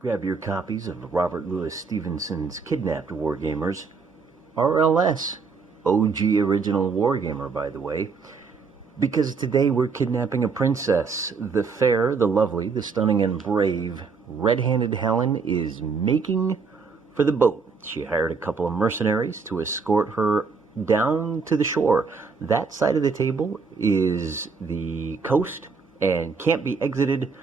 Grab your copies of Robert Louis Stevenson's Kidnapped Wargamers, RLS, OG original Wargamer, by the way, because today we're kidnapping a princess. The fair, the lovely, the stunning, and brave Red Handed Helen is making for the boat. She hired a couple of mercenaries to escort her down to the shore. That side of the table is the coast and can't be exited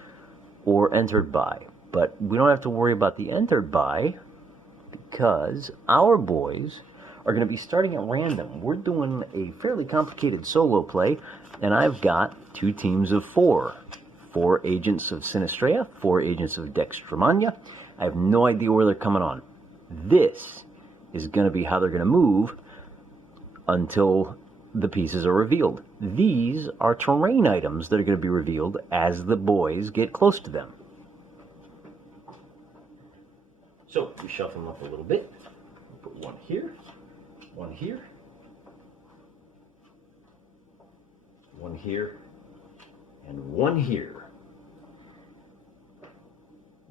or entered by. But we don't have to worry about the entered by because our boys are going to be starting at random. We're doing a fairly complicated solo play, and I've got two teams of four. 4 agents of Sinistrea, 4 agents of Dextramania. I have no idea where they're coming on. This is going to be how they're going to move until the pieces are revealed. These are terrain items that are going to be revealed as the boys get close to them. So we shuffle them up a little bit. Put one here, one here, one here, and one here.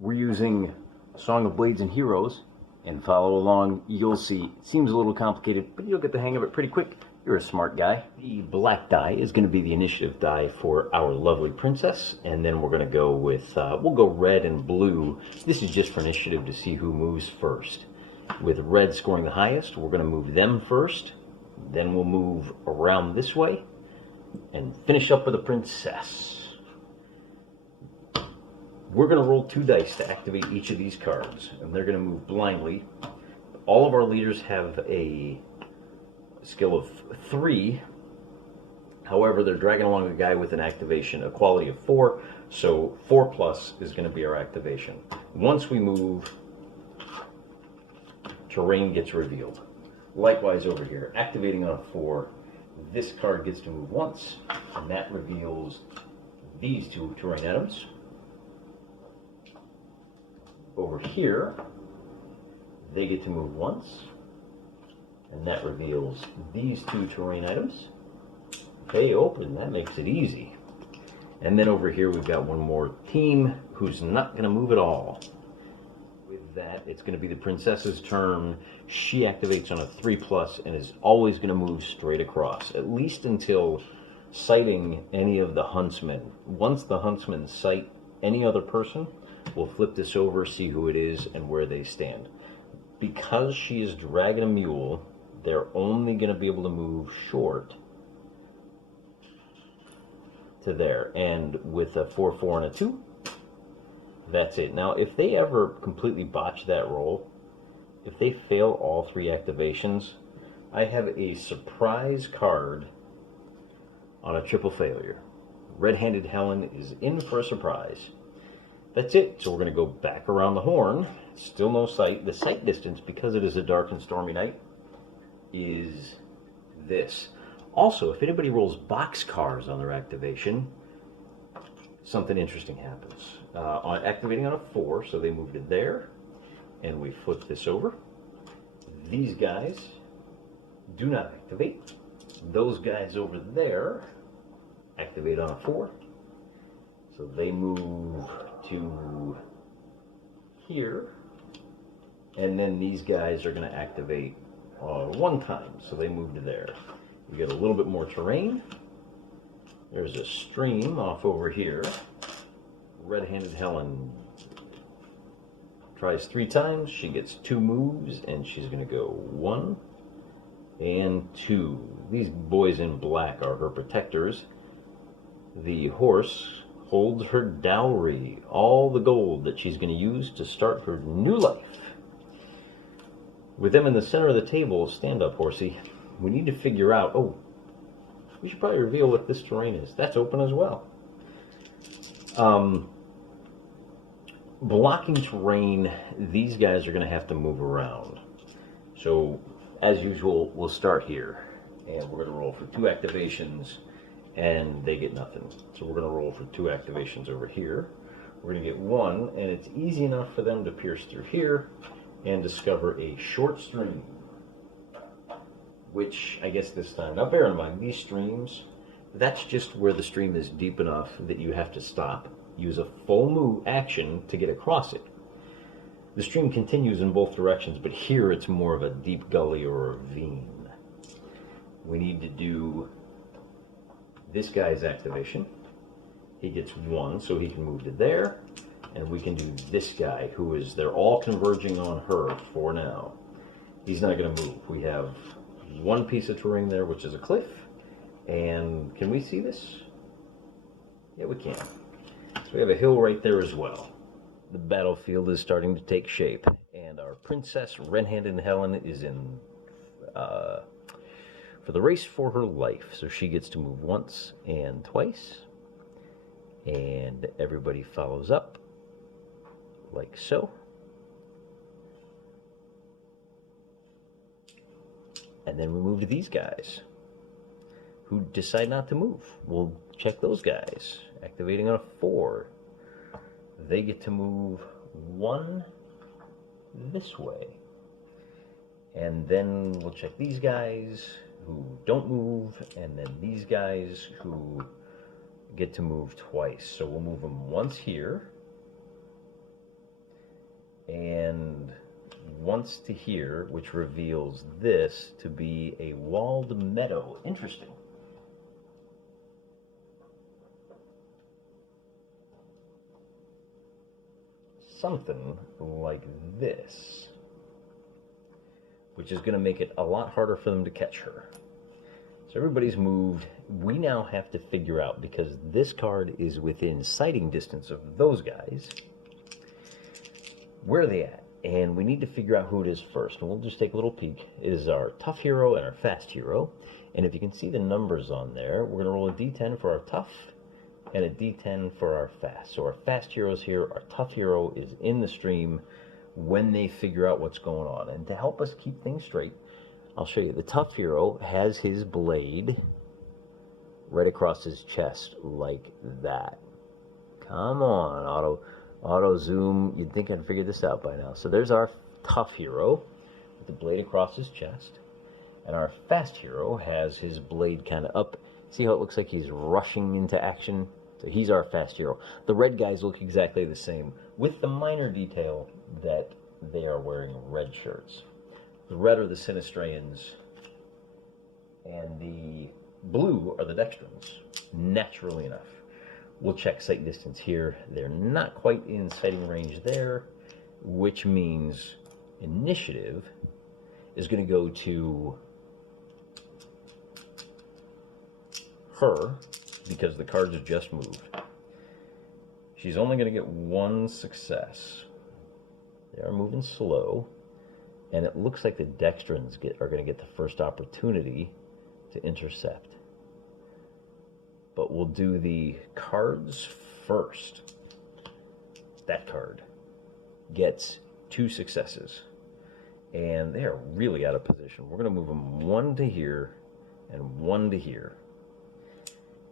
We're using Song of Blades and Heroes, and follow along. You'll see. It seems a little complicated, but you'll get the hang of it pretty quick. You're a smart guy. The black die is going to be the initiative die for our lovely princess, and then we're going to go with, we'll go red and blue. This is just for initiative to see who moves first. With red scoring the highest, we're going to move them first, then we'll move around this way, and finish up with the princess. We're going to roll 2 dice to activate each of these cards, and they're going to move blindly. All of our leaders have a skill of 3. However, they're dragging along a guy with an activation, a quality of 4, so 4 plus is going to be our activation. Once we move, terrain gets revealed. Likewise over here, activating on a 4, this card gets to move once, and that reveals these 2 terrain items. Over here, they get to move once, and that reveals these 2 terrain items. Okay, open, that makes it easy. And then over here we've got one more team who's not going to move at all. With that, it's going to be the princess's turn. She activates on a 3 plus and is always going to move straight across, at least until sighting any of the huntsmen. Once the huntsmen sight any other person, we'll flip this over, see who it is, and where they stand. Because she is dragging a mule, they're only going to be able to move short to there. And with a 4, 4, and a 2, that's it. Now, if they ever completely botch that roll, if they fail all 3 activations, I have a surprise card on a triple failure. Red Handed Helen is in for a surprise. That's it. So we're going to go back around the horn. Still no sight. The sight distance, because it is a dark and stormy night, is this. Also, if anybody rolls boxcars on their activation, something interesting happens. On activating on a 4, so they moved it there, and we flip this over. These guys do not activate. Those guys over there activate on a 4, so they move to here, and then these guys are going to activate 1 time, so they move to there. We get a little bit more terrain. There's a stream off over here. Red Handed Helen tries 3 times. She gets 2 moves, and she's going to go 1 and 2. These boys in black are her protectors. The horse holds her dowry, all the gold that she's going to use to start her new life. With them in the center of the table, stand up, horsey. We need to figure out, oh, we should probably reveal what this terrain is. That's open as well. Blocking terrain, these guys are going to have to move around. So, as usual, we'll start here. And we're going to roll for 2 activations, and they get nothing. So we're going to roll for 2 activations over here. We're going to get 1, and it's easy enough for them to pierce through here and discover a short stream, which I guess this time, now bear in mind, these streams, that's just where the stream is deep enough that you have to stop, use a full move action to get across it. The stream continues in both directions, but here it's more of a deep gully or a ravine. We need to do this guy's activation. He gets 1, so he can move to there. And we can do this guy, who is, they're all converging on her for now. He's not going to move. We have one piece of terrain there, which is a cliff. And can we see this? Yeah, we can. So we have a hill right there as well. The battlefield is starting to take shape. And our princess, Red Handed Helen, is in for the race for her life. So she gets to move once and twice. And everybody follows up, like so. And then we move to these guys, who decide not to move. We'll check those guys. Activating on a 4. They get to move 1 this way. And then we'll check these guys who don't move, and then these guys who get to move twice. So we'll move them once here, and once to here, which reveals this to be a walled meadow. Interesting. Something like this, which is going to make it a lot harder for them to catch her. So everybody's moved. We now have to figure out, because this card is within sighting distance of those guys, where are they at? And we need to figure out who it is first. And we'll just take a little peek. It is our tough hero and our fast hero. And if you can see the numbers on there, we're going to roll a d10 for our tough and a d10 for our fast. So our fast hero's here. Our tough hero is in the stream when they figure out what's going on. And to help us keep things straight, I'll show you. The tough hero has his blade right across his chest like that. Come on, auto zoom. You'd think I'd figured this out by now. So there's our tough hero with the blade across his chest. And our fast hero has his blade kind of up. See how it looks like he's rushing into action? So he's our fast hero. The red guys look exactly the same, with the minor detail that they are wearing red shirts. The red are the Sinistreans, and the blue are the Dextrans, naturally enough. We'll check sight distance here. They're not quite in sighting range there, which means initiative is going to go to her, because the cards have just moved. She's only going to get 1 success. They are moving slow, and it looks like the Dextrans are going to get the first opportunity to intercept. But we'll do the cards first. That card gets 2 successes, and they are really out of position. We're going to move them 1 to here and 1 to here.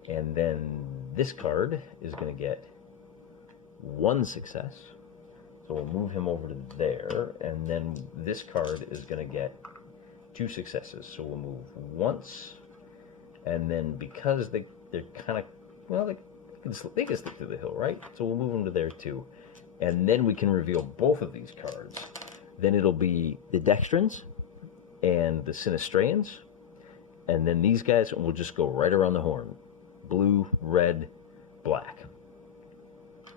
And then this card is going to get 1 success. So we'll move him over to there. And then this card is going to get 2 successes. So we'll move once. And then because they're kind of, well, they can stick to the hill, right? So we'll move them to there too. And then we can reveal both of these cards. Then it'll be the Dextrans and the Sinistreans. And then these guys, and we'll just go right around the horn. Blue, red, black.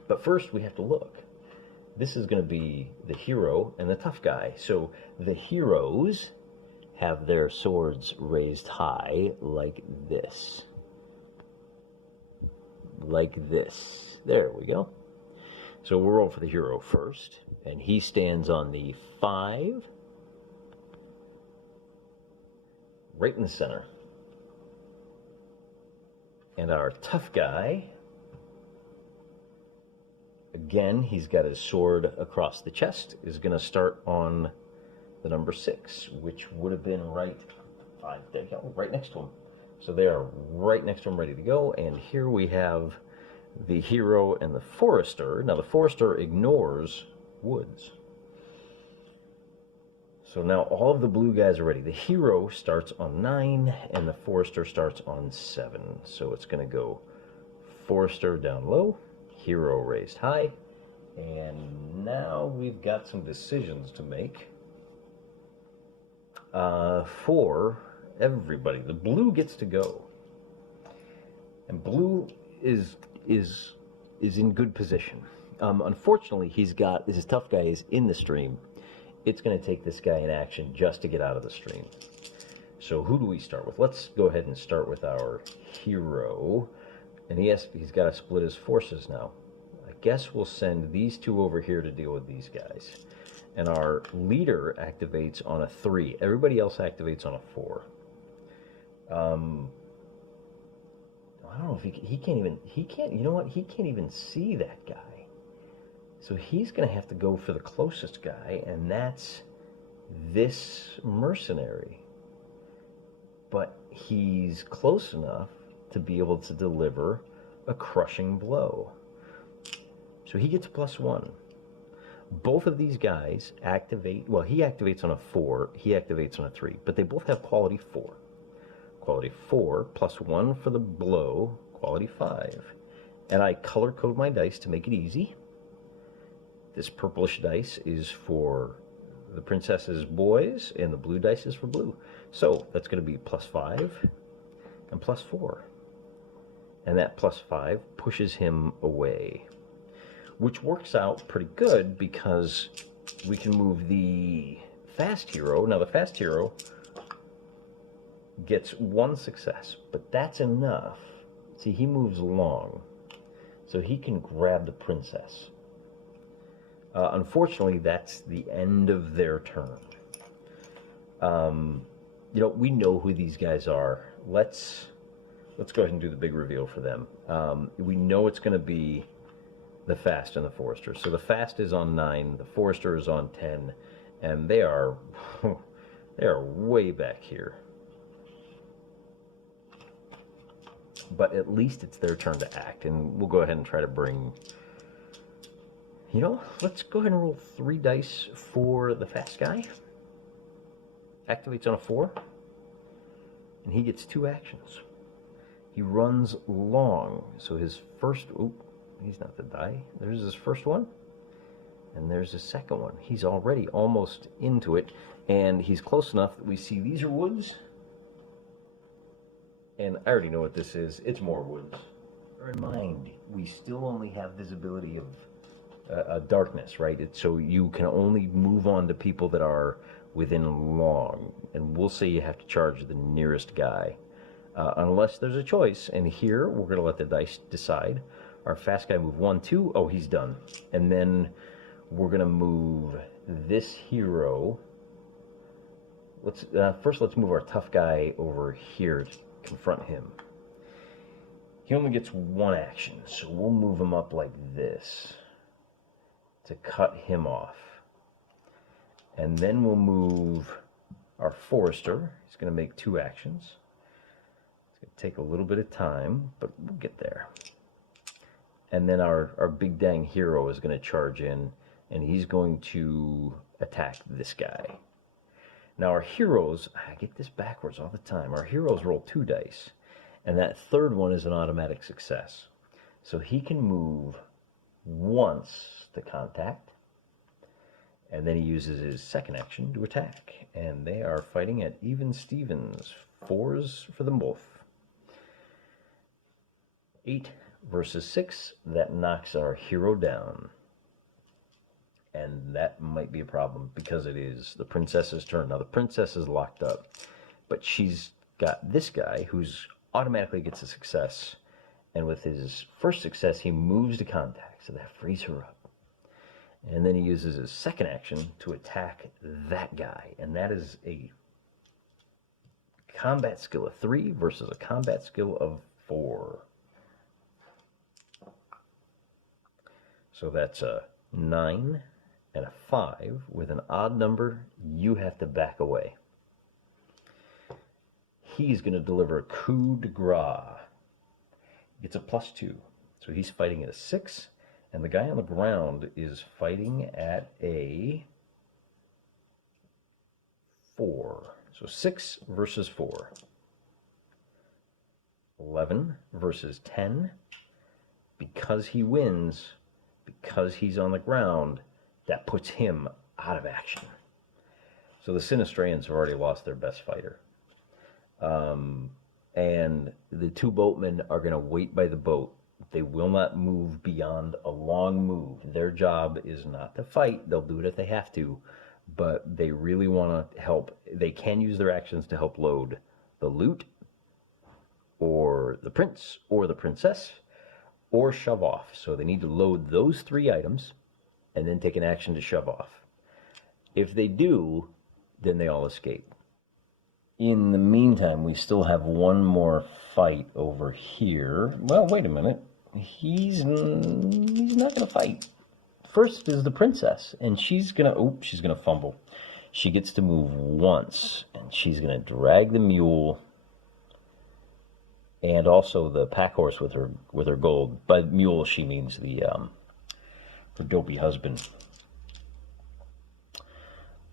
But first we have to look. This is going to be the hero and the tough guy. So the heroes have their swords raised high like this. Like this. There we go. So we'll roll for the hero first. And he stands on the 5. Right in the center. And our tough guy, again, he's got his sword across the chest, is going to start on the number 6, which would have been right next to him. So they are right next to him, ready to go. And here we have the hero and the forester. Now the forester ignores woods. So now all of the blue guys are ready. The hero starts on 9, and the forester starts on 7. So it's going to go forester down low, hero raised high, and now we've got some decisions to make. For everybody, the blue gets to go, and blue is in good position. Unfortunately, his tough guy is in the stream. It's going to take this guy in action just to get out of the stream. So who do we start with? Let's go ahead and start with our hero, and he's got to split his forces now. I guess we'll send these two over here to deal with these guys. And our leader activates on a 3. Everybody else activates on a 4. I don't know if he can't, you know what? He can't even see that guy. So he's going to have to go for the closest guy, and that's this mercenary. But he's close enough to be able to deliver a crushing blow. So he gets +1. Both of these guys activate, well, he activates on a 4, he activates on a 3, but they both have quality 4. Quality 4 +1 for the blow, quality 5. And I color code my dice to make it easy. This purplish dice is for the princess's boys, and the blue dice is for blue. So that's going to be +5 and +4. And that +5 pushes him away, which works out pretty good because we can move the fast hero. Now the fast hero gets 1 success, but that's enough. See, he moves along, so he can grab the princess. Unfortunately, that's the end of their turn. You know, we know who these guys are. Let's go ahead and do the big reveal for them. We know it's going to be the Fast and the Forester. So the Fast is on 9, the Forester is on 10, and they are way back here. But at least it's their turn to act, and we'll go ahead and try to bring... You know, let's go ahead and roll 3 dice for the fast guy. Activates on a 4, and he gets 2 actions. He runs long, so his first... Oop, he's not the die. There's his first one, and there's his second one. He's already almost into it, and he's close enough that we see these are woods. And I already know what this is. It's more woods. Bear in mind, we still only have visibility of darkness, right? So you can only move on to people that are within long, and we'll say you have to charge the nearest guy, unless there's a choice. And here we're going to let the dice decide. Our fast guy move 1, 2. Oh, he's done. And then we're going to move this hero. First let's move our tough guy over here to confront him. He only gets 1 action, so we'll move him up like this to cut him off. And then we'll move our Forester. He's going to make 2 actions. It's going to take a little bit of time, but we'll get there. And then our big dang hero is going to charge in, and he's going to attack this guy. Now our heroes, I get this backwards all the time, our heroes roll 2 dice, and that third one is an automatic success. So he can move once to contact, and then he uses his second action to attack, and they are fighting at even Stevens. 4s for them both. 8 versus 6, that knocks our hero down, and that might be a problem because it is the princess's turn. Now the princess is locked up, but she's got this guy who's automatically gets a success, and with his first success he moves to contact, so that frees her up. And then he uses his second action to attack that guy, and that is a combat skill of 3 versus a combat skill of 4. So that's a 9 and a 5. With an odd number, you have to back away. He's going to deliver a coup de grace. It's a +2. So he's fighting at a 6. And the guy on the ground is fighting at a 4. So 6 versus 4. 11 versus 10. Because he wins, because he's on the ground, That puts him out of action. So the Sinistreans have already lost their best fighter. And the two boatmen are going to wait by the boat. They will not move beyond a long move. Their job is not to fight. They'll do it if they have to. But they really want to help. They can use their actions to help load the loot, or the prince, or the princess, or shove off. So they need to load those 3 items and then take an action to shove off. If they do, then they all escape. In the meantime, we still have one more fight over here. Well, wait a minute. He's not going to fight. First is the princess, and she's going to fumble. She gets to move once, and she's going to drag the mule and also the pack horse with her gold. By mule, she means her dopey husband.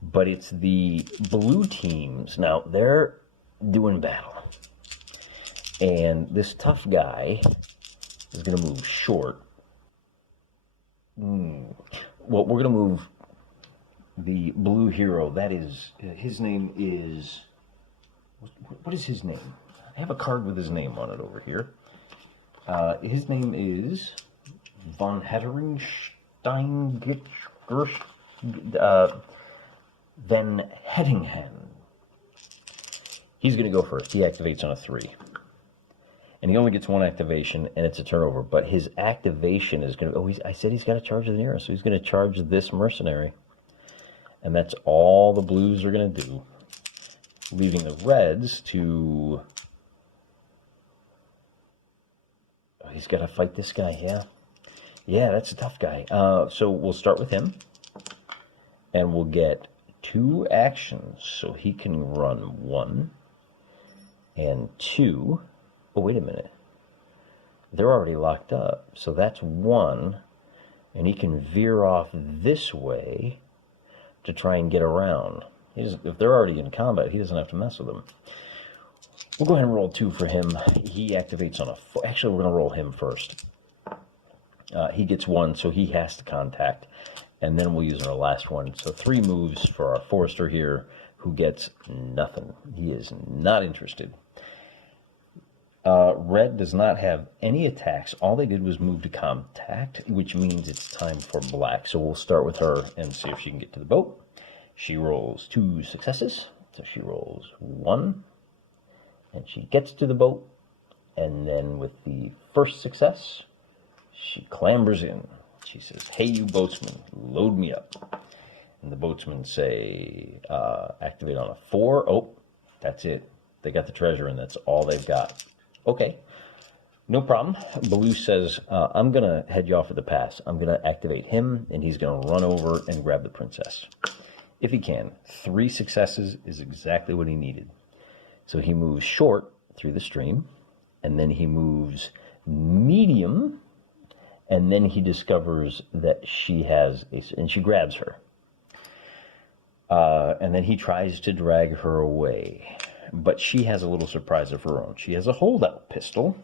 But it's the blue teams. Now, they're doing battle. And this tough guy is going to move short. Well, we're going to move the blue hero. That is, his name is... What is his name? I have a card with his name on it over here. His name is Von Hetterinstein Van Heddingham. He's going to go first. He activates on a 3. And he only gets 1 activation, and it's a turnover. But his activation is going to... I said he's got to charge the nearest, so he's going to charge this mercenary. And that's all the blues are going to do. Leaving the reds to... Oh, he's got to fight this guy, yeah. Yeah, that's a tough guy. So we'll start with him. And we'll get 2 actions, so he can run 1 and 2. Oh, wait a minute. They're already locked up, so that's 1, and he can veer off this way to try and get around. If they're already in combat, he doesn't have to mess with them. We'll go ahead and roll 2 for him. He activates on a 4. Actually, we're going to roll him first. He gets 1, so he has to contact. And then we'll use our last one. So 3 moves for our forester here, who gets nothing. He is not interested. Red does not have any attacks. All they did was move to contact, which means it's time for black. So we'll start with her and see if she can get to the boat. She rolls 2 successes. So she rolls 1, and she gets to the boat. And then with the first success, she clambers in. She says, "Hey, you boatsmen, load me up." And the boatsmen say, activate on a 4. Oh, that's it. They got the treasure, and that's all they've got. Okay, no problem. Baloo says, I'm going to head you off at the pass. I'm going to activate him, and he's going to run over and grab the princess. If he can. 3 successes is exactly what he needed. So he moves short through the stream, and then he moves medium, and then he discovers that she has and she grabs her. And then he tries to drag her away. But she has a little surprise of her own. She has a holdout pistol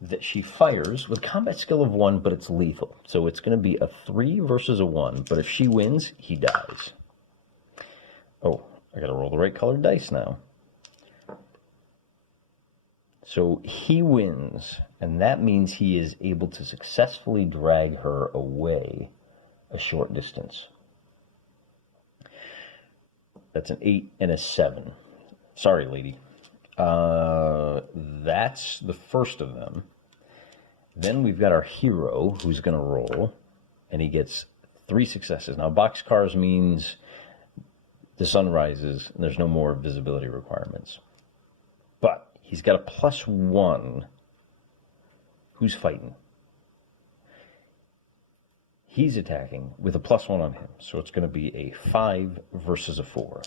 that she fires with combat skill of 1, but it's lethal. So it's going to be a 3 versus a 1, but if she wins, he dies. Oh, I got to roll the right colored dice now. So he wins, and that means he is able to successfully drag her away a short distance. That's an 8 and a 7. Sorry, lady. That's the first of them. Then we've got our hero who's going to roll, and he gets 3 successes. Now, boxcars means the sun rises, and there's no more visibility requirements. But he's got a +1. Who's fighting? He's attacking with a +1 on him, so it's going to be a 5 versus a 4.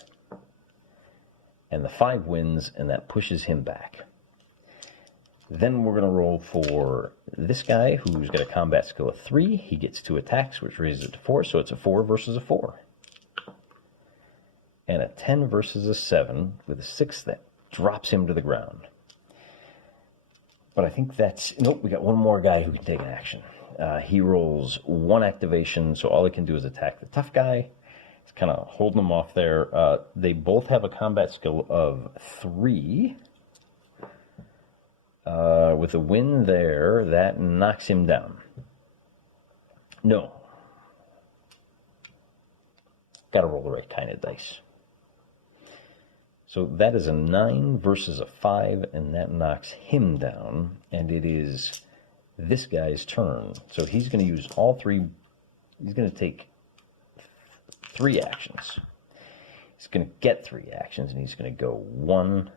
And the 5 wins, and that pushes him back. Then we're going to roll for this guy, who's got a combat skill of 3. He gets 2 attacks, which raises it to 4, so it's a 4 versus a 4. And a 10 versus a 7, with a 6 that drops him to the ground. But I think that's... Nope, we got one more guy who can take an action. He rolls 1 activation, so all he can do is attack the tough guy. He's kind of holding them off there. They both have a combat skill of 3. With a win there, that knocks him down. No. Got to roll the right kind of dice. So that is a 9 versus a 5, and that knocks him down. And it is this guy's turn. So he's going to use all 3. He's going to take 3 actions. He's going to get 3 actions, and he's going to go 1,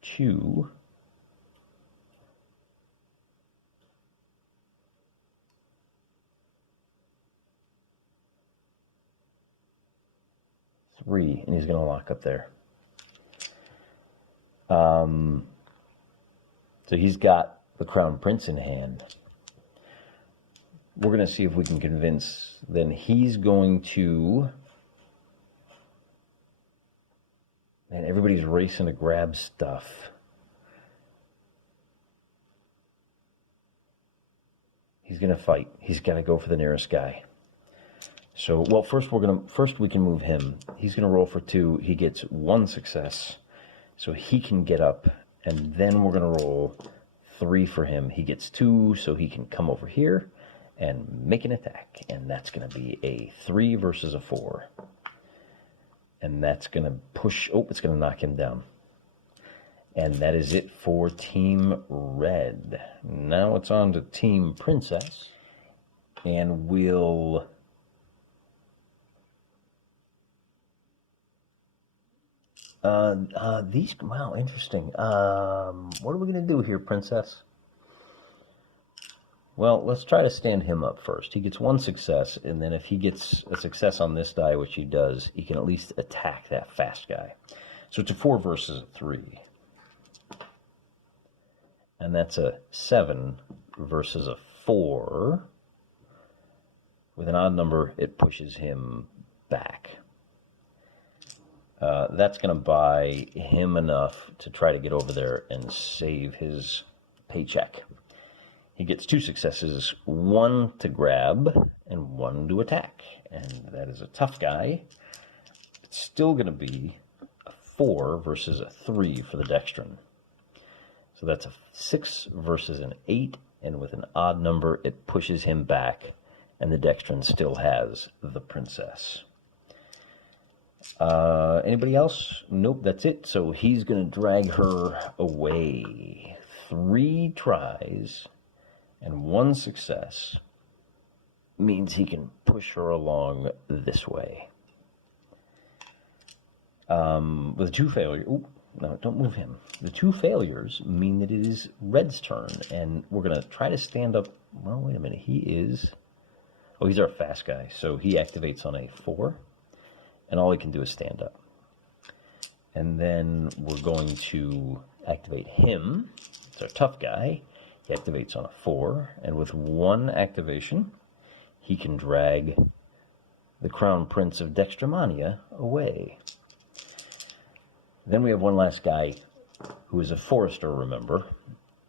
2, 3, and he's going to lock up there. So he's got the Crown Prince in hand. We're going to see if we can convince. Then he's going to... And everybody's racing to grab stuff. He's going to fight. He's got to go for the nearest guy. So, well, first we can move him. He's going to roll for 2. He gets 1 success, so he can get up, and then we're going to roll 3 for him. He gets 2, so he can come over here and make an attack, and that's going to be a 3 versus a 4. And that's going to push... Oh, it's going to knock him down. And that is it for Team Red. Now it's on to Team Princess, and we'll... wow, interesting. What are we going to do here, Princess? Well, let's try to stand him up first. He gets 1 success, and then if he gets a success on this die, which he does, he can at least attack that fast guy. So it's a 4 versus a 3. And that's a 7 versus a 4. With an odd number, it pushes him back. That's going to buy him enough to try to get over there and save his paycheck. He gets 2 successes, 1 to grab and 1 to attack. And that is a tough guy. It's still going to be a 4 versus a 3 for the Dextran. So that's a 6 versus an 8, and with an odd number, it pushes him back, and the Dextran still has the Princess. Anybody else? Nope, that's it. So he's going to drag her away. 3 tries and 1 success means he can push her along this way. With 2 failures... Ooh, no, don't move him. The 2 failures mean that it is Red's turn, and we're going to try to stand up... Well, wait a minute. He is... Oh, he's our fast guy, so he activates on a 4. And all he can do is stand up. And then we're going to activate him. It's our tough guy. He activates on a 4. And with 1 activation, he can drag the Crown Prince of Dextramania away. Then we have one last guy who is a forester, remember.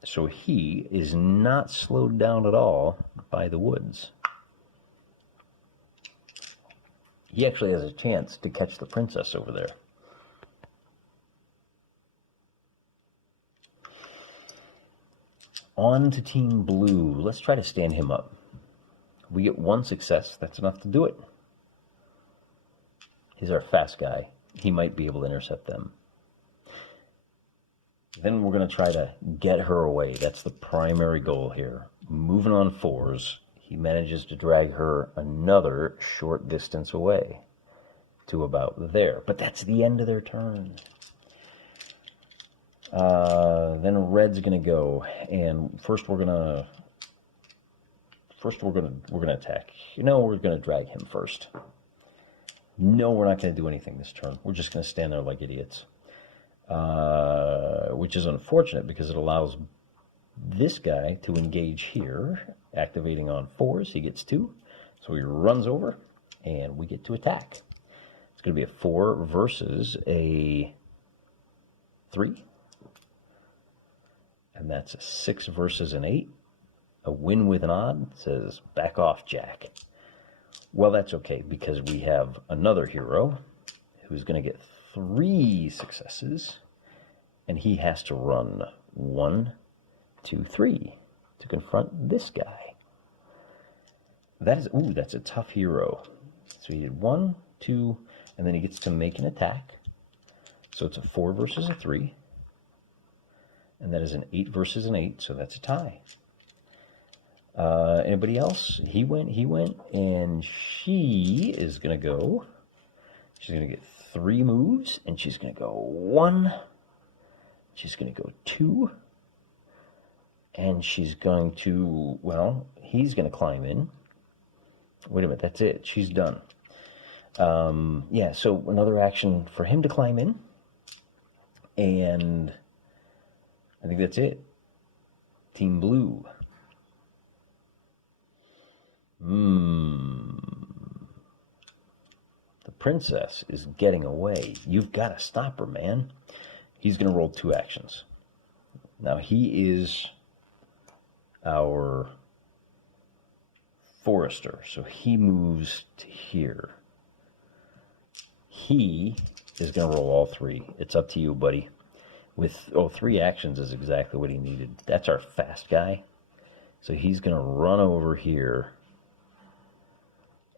So he is not slowed down at all by the woods. He actually has a chance to catch the princess over there. On to Team Blue. Let's try to stand him up. We get 1 success. That's enough to do it. He's our fast guy. He might be able to intercept them. Then we're going to try to get her away. That's the primary goal here. Moving on 4s. He manages to drag her another short distance away to about there. But that's the end of their turn. Then Red's going to go, and first we're going to attack. No, we're going to drag him first. No, we're not going to do anything this turn. We're just going to stand there like idiots. Which is unfortunate because it allows this guy to engage here, activating on 4s. He gets 2, so he runs over, and we get to attack. It's going to be a 4 versus a 3, and that's a 6 versus an 8, A win with an odd says, back off, Jack. Well, that's okay, because we have another hero who's going to get 3 successes, and he has to run 1, 2, 3 to confront this guy. That is, ooh, that's a tough hero. So he did 1, 2, and then he gets to make an attack. So it's a 4 versus a 3. And that is an 8 versus an 8, so that's a tie. Anybody else? He went, and she is going to go. She's going to get 3 moves, and she's going to go 1. She's going to go 2. And she's going to, well, he's going to climb in. Wait a minute, that's it. She's done. Yeah, so another action for him to climb in. And I think that's it. Team Blue. The princess is getting away. You've got to stop her, man. He's going to roll 2 actions. Now, he is our forester, so he moves to here. He is going to roll all 3. It's up to you, buddy. With 3 actions is exactly what he needed. That's our fast guy. So he's going to run over here.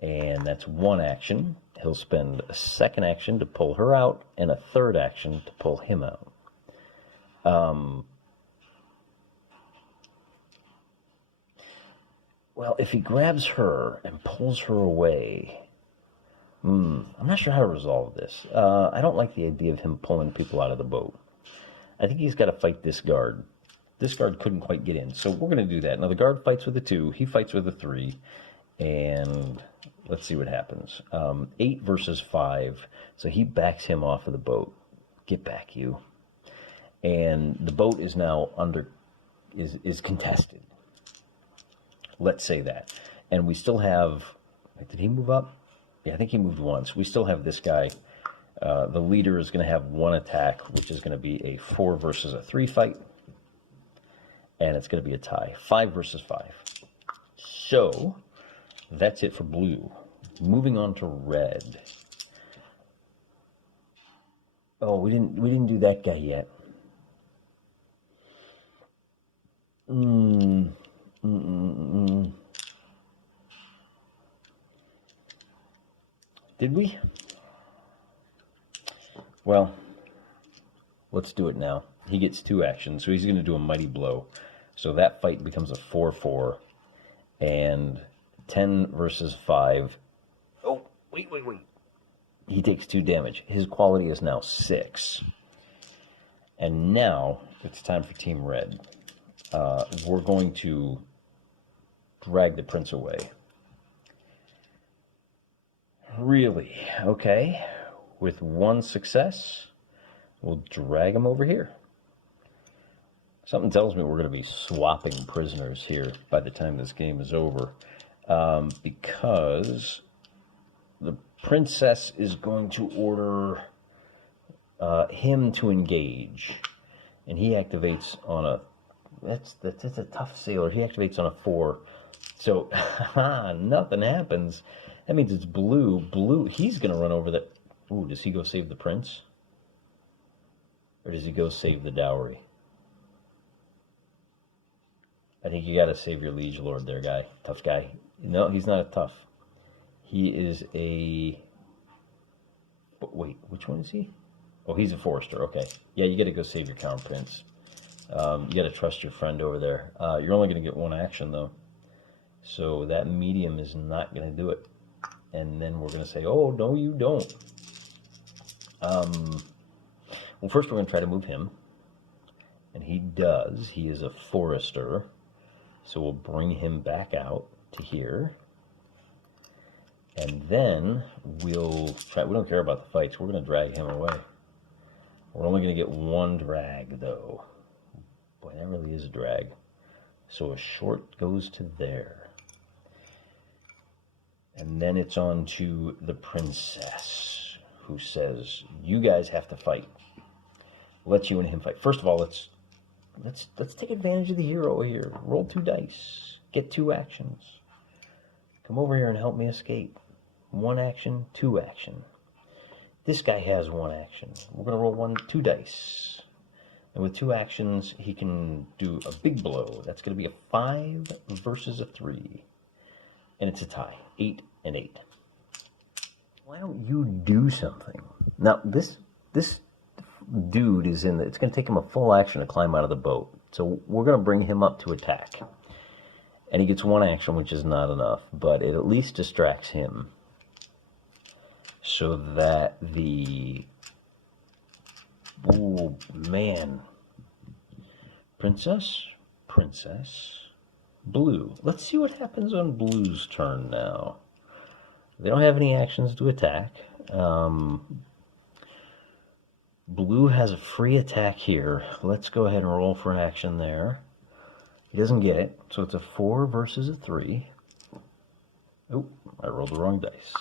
And that's 1 action. He'll spend a 2nd action to pull her out and a 3rd action to pull him out. Well, if he grabs her and pulls her away, I'm not sure how to resolve this. I don't like the idea of him pulling people out of the boat. I think he's got to fight this guard. This guard couldn't quite get in, so we're going to do that. Now, the guard fights with a 2. He fights with a 3. And let's see what happens. 8 versus 5. So he backs him off of the boat. Get back, you. And the boat is now is contested. Let's say that. And we still have, did he move up? Yeah, I think he moved once. We still have this guy. The leader is going to have 1 attack, which is going to be a 4 versus a 3 fight. And it's going to be a tie. 5 versus 5. So that's it for blue. Moving on to red. Oh, we didn't do that guy yet. Did we? Well, let's do it now. He gets 2 actions, so he's going to do a mighty blow. So that fight becomes a 4-4. And 10 versus 5. Oh, wait. He takes 2 damage. His quality is now 6. And now it's time for Team Red. We're going to drag the prince away. Really? Okay. With 1 success, we'll drag him over here. Something tells me we're going to be swapping prisoners here by the time this game is over. Because the princess is going to order him to engage. And he activates on a... That's a tough sailor. He activates on a 4. So, nothing happens. That means it's blue. Blue, he's going to run over the... Ooh, does he go save the prince? Or does he go save the dowry? I think you got to save your liege lord there, guy. Tough guy. No, he's not a tough. He is a... Wait, which one is he? Oh, he's a forester. Okay. Yeah, you got to go save your crown prince. You got to trust your friend over there. You're only going to get 1 action, though. So that medium is not going to do it. And then we're going to say, oh, no, you don't. Well, first we're going to try to move him. And he does. He is a forester. So we'll bring him back out to here. And then we'll try... We don't care about the fights. We're going to drag him away. We're only going to get 1 drag, though. Boy, that really is a drag. So a short goes to there. And then it's on to the princess, who says, you guys have to fight. Let's you and him fight. First of all, let's take advantage of the hero here. Roll 2 dice. Get 2 actions. Come over here and help me escape. 1 action, 2 action. This guy has 1 action. We're going to roll 2 dice. And with 2 actions, he can do a big blow. That's going to be a 5 versus a 3. And it's a tie. 8 and 8. Why don't you do something? Now, this dude is in the... It's going to take him a full action to climb out of the boat. So we're going to bring him up to attack. And he gets 1 action, which is not enough. But it at least distracts him. So that the... Oh, man. Princess, blue. Let's see what happens on blue's turn now. They don't have any actions to attack. Blue has a free attack here. Let's go ahead and roll for an action there. He doesn't get it, so it's a 4 versus a 3. Oh, I rolled the wrong dice.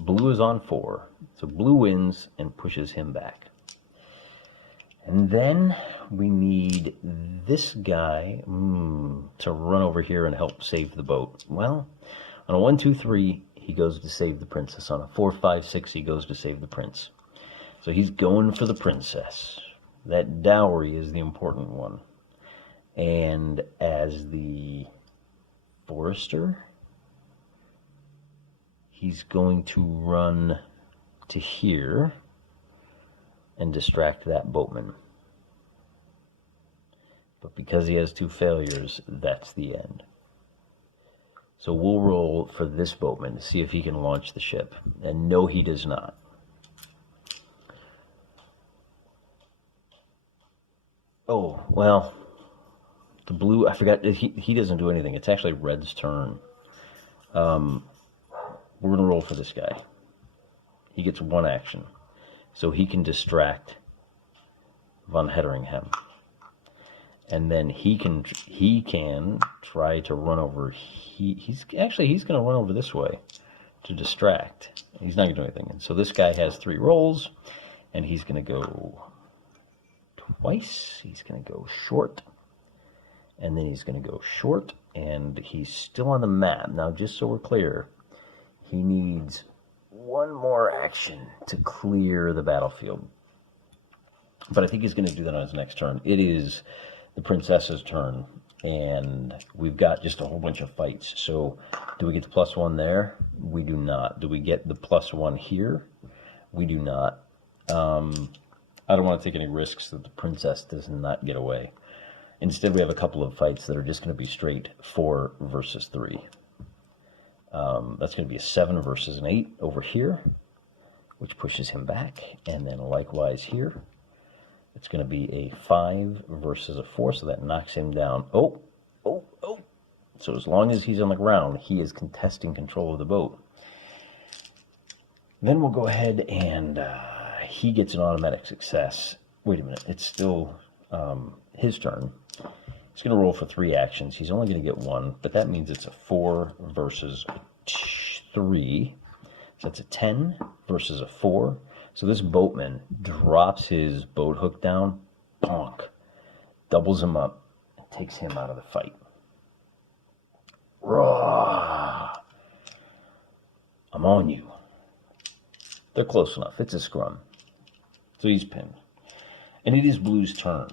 Blue is on 4, so blue wins and pushes him back. And then we need this guy to run over here and help save the boat. Well, on a 1, 2, 3, he goes to save the princess. On a 4, 5, 6, he goes to save the prince. So he's going for the princess. That dowry is the important one. And as the forester, he's going to run to here and distract that boatman. But because he has 2 failures, that's the end. So we'll roll for this boatman to see if he can launch the ship. And no, he does not. Oh, well, the blue, I forgot, he doesn't do anything. It's actually red's turn. We're going to roll for this guy. He gets 1 action. So he can distract von Hetteringham. And then he can try to run over. He's going to run over this way to distract. He's not going to do anything. And so this guy has 3 rolls, and he's going to go twice. He's going to go short, and then he's going to go short, and he's still on the map. Now, just so we're clear, he needs 1 more action to clear the battlefield. But I think he's going to do that on his next turn. It is the princess's turn, and we've got just a whole bunch of fights. So do we get the +1 there? We do not. Do we get the +1 here? We do not. I don't want to take any risks that the princess does not get away. Instead, we have a couple of fights that are just going to be straight 4 versus 3. That's going to be a 7 versus an 8 over here, which pushes him back. And then likewise here, it's going to be a 5 versus a 4, so that knocks him down. Oh. So as long as he's on the ground, he is contesting control of the boat. Then we'll go ahead and he gets an automatic success. Wait a minute, it's still his turn. He's going to roll for 3 actions. He's only going to get 1, but that means it's a 4 versus 3. So that's a 10 versus a 4. So this boatman drops his boat hook down, bonk, doubles him up, and takes him out of the fight. Raw. I'm on you. They're close enough. It's a scrum. So he's pinned. And it is Blue's turn.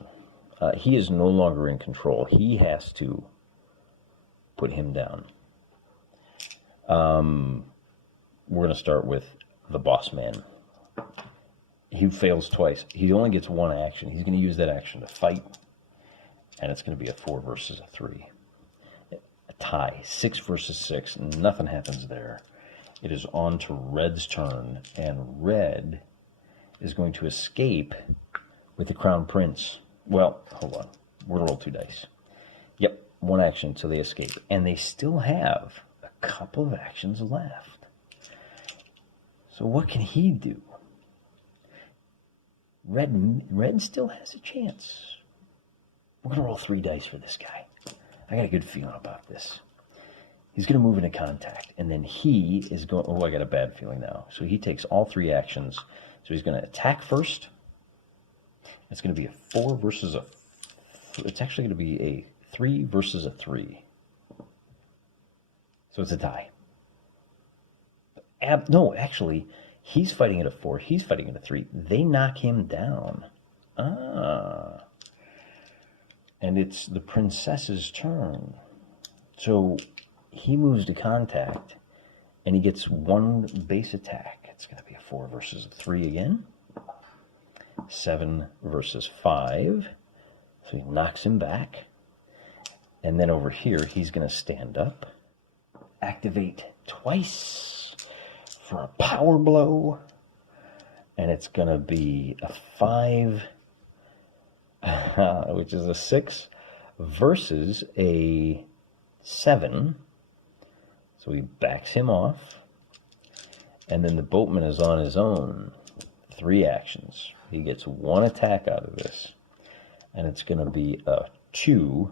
He is no longer in control. He has to put him down. We're going to start with the boss man. He fails twice. He only gets 1 action. He's going to use that action to fight. And it's going to be a 4 versus a 3. A tie. 6 versus 6. Nothing happens there. It is on to Red's turn. And Red is going to escape with the Crown Prince. Well, hold on. We're going to roll 2 dice. Yep, 1 action, so they escape. And they still have a couple of actions left. So what can he do? Red still has a chance. We're going to roll 3 dice for this guy. I got a good feeling about this. He's going to move into contact, and then he is going... Oh, I got a bad feeling now. So he takes all 3 actions. So he's going to attack first. It's going to be a 4 versus a... It's actually going to be a 3 versus a 3. So it's a tie. No, actually, he's fighting at a 4. He's fighting at a 3. They knock him down. Ah. And it's the princess's turn. So he moves to contact, and he gets 1 base attack. It's going to be a 4 versus a 3 again. 7 versus 5. So he knocks him back. And then over here, he's going to stand up, activate twice for a power blow. And it's going to be a 5, which is a 6, versus a 7. So he backs him off. And then the boatman is on his own. 3 actions. He gets 1 attack out of this. And it's going to be a 2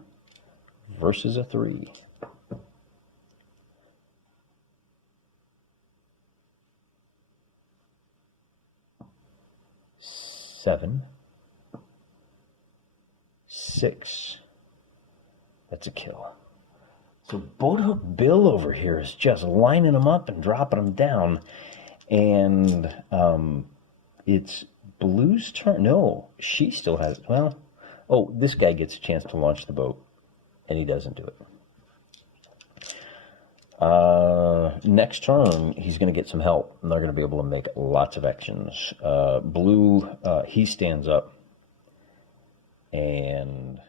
versus a 3. Seven, 6. That's a kill. So Boathook Bill over here is just lining them up and dropping them down. And it's Blue's turn. No, she still has, well, oh, this guy gets a chance to launch the boat. And he doesn't do it. Next turn, he's going to get some help. And they're going to be able to make lots of actions. Blue, he stands up. And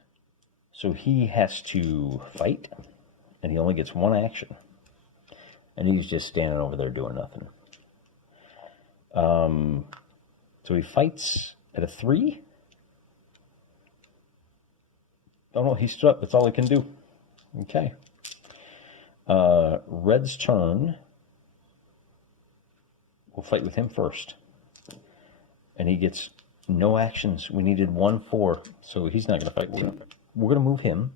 so he has to fight. And he only gets 1 action. And he's just standing over there doing nothing. So he fights at a 3. Oh no, he stood up. That's all he can do. Okay. Red's turn. We'll fight with him first. And he gets no actions. We needed 1 4, so he's not going to fight. We're going to move him.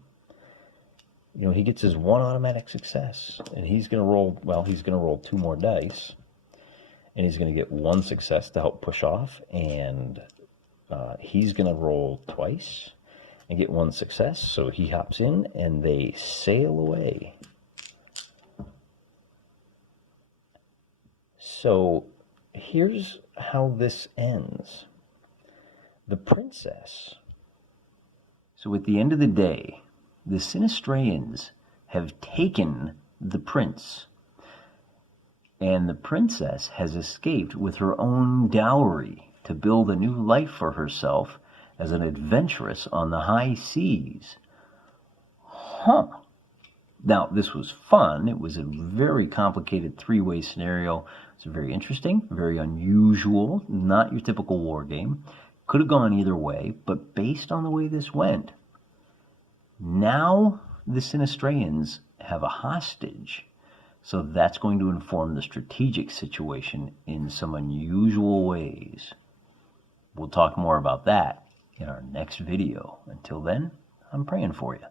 You know, he gets his 1 automatic success. And he's going to roll, well, he's going to roll 2 more dice. And he's going to get 1 success to help push off. And he's going to roll twice and get 1 success. So he hops in and they sail away. So here's how this ends. The princess. So at the end of the day, the Sinistreans have taken the prince. And the princess has escaped with her own dowry to build a new life for herself as an adventuress on the high seas. Huh. Now, this was fun. It was a very complicated 3-way scenario. It's very interesting, very unusual, not your typical war game. Could have gone either way, but based on the way this went, now the Sinistreans have a hostage. So that's going to inform the strategic situation in some unusual ways. We'll talk more about that in our next video. Until then, I'm praying for you.